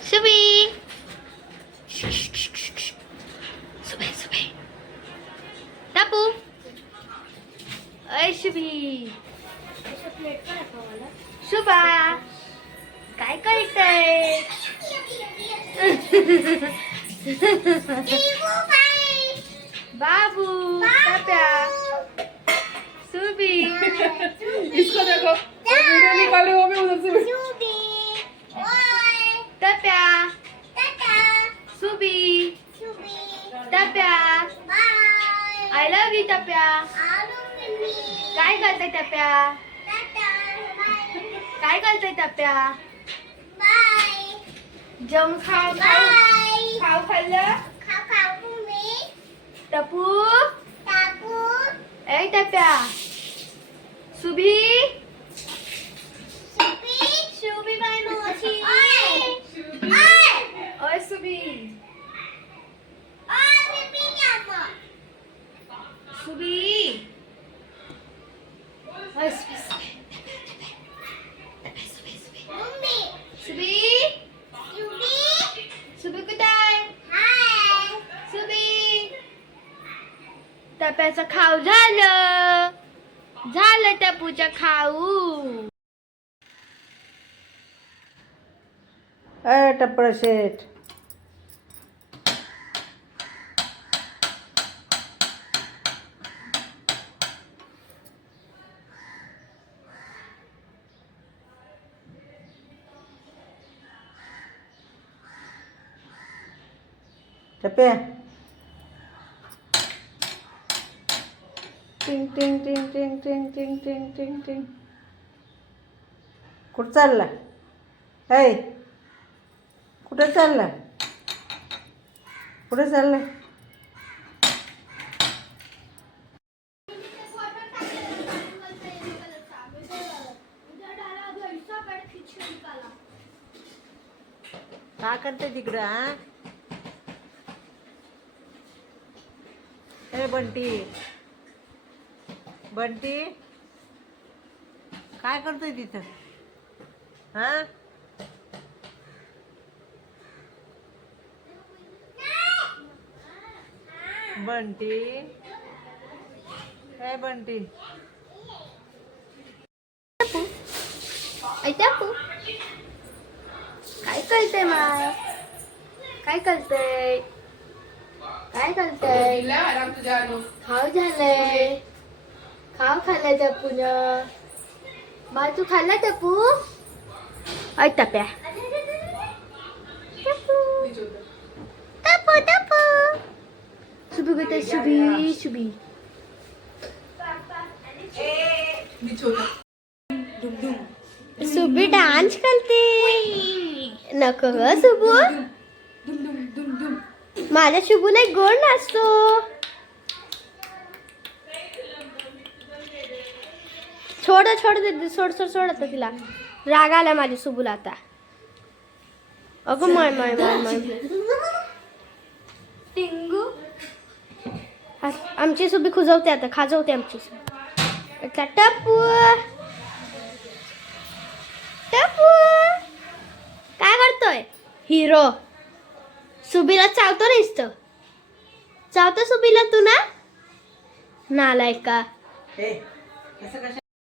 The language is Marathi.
सुबी सुबे सुबे टापू अय शुभी शुभा काय करतय बाबू सुबी इसको देखो वीडियो निकाले वो भी उधर से टप्या काय करते टप्या काय करते टप्या जम खाव खाव. खाव खाल्लं? टपू? ए टप्या सुभी? Subi. Ay Subi, Subi. Tepe, Subi, Subi. Mummy. Subi. Subi. Subi कुठे आहे? हाय. सुबी. टप्याचं खाऊ झालं. झालं टपूचं खाऊ. अय टपळ शेठ टप्प्या टिंग टिंग टिंग टिंग टिंग टिंग टिंग टिंग टिंग. कुठं चालला? ऐ कुठं चालला? कुठं चालला? का करते तिकडं हे ए बंटी. बंटी. काय करतोय तिथं? हा? बंटी. ए बंटी. काय ऐ टपू काय काय करताय दिला आराम तुझ्या आणून खाऊ झालंय. खाव खाल्लं टपून बा तू खाल्ला टपू अय टप्या. मी जेवतो. शुभी शुभी शुभी. डान्स करते. नको ग सुबू माझ्या शुभूला एक गोड नाचतो छोड छोड दे सोड सोड सोड आता तिला. राग आला माझ्या सुबूला आता. अगं मय मय मय मय टिंगू. आमची सुबी खुजवते आता खाजवते आमची आता टप्पू. टप्पू. काय करतोय? हिरो. सुबीला चावतो नाहीस चावतो सुबीला तू ना? नालायका.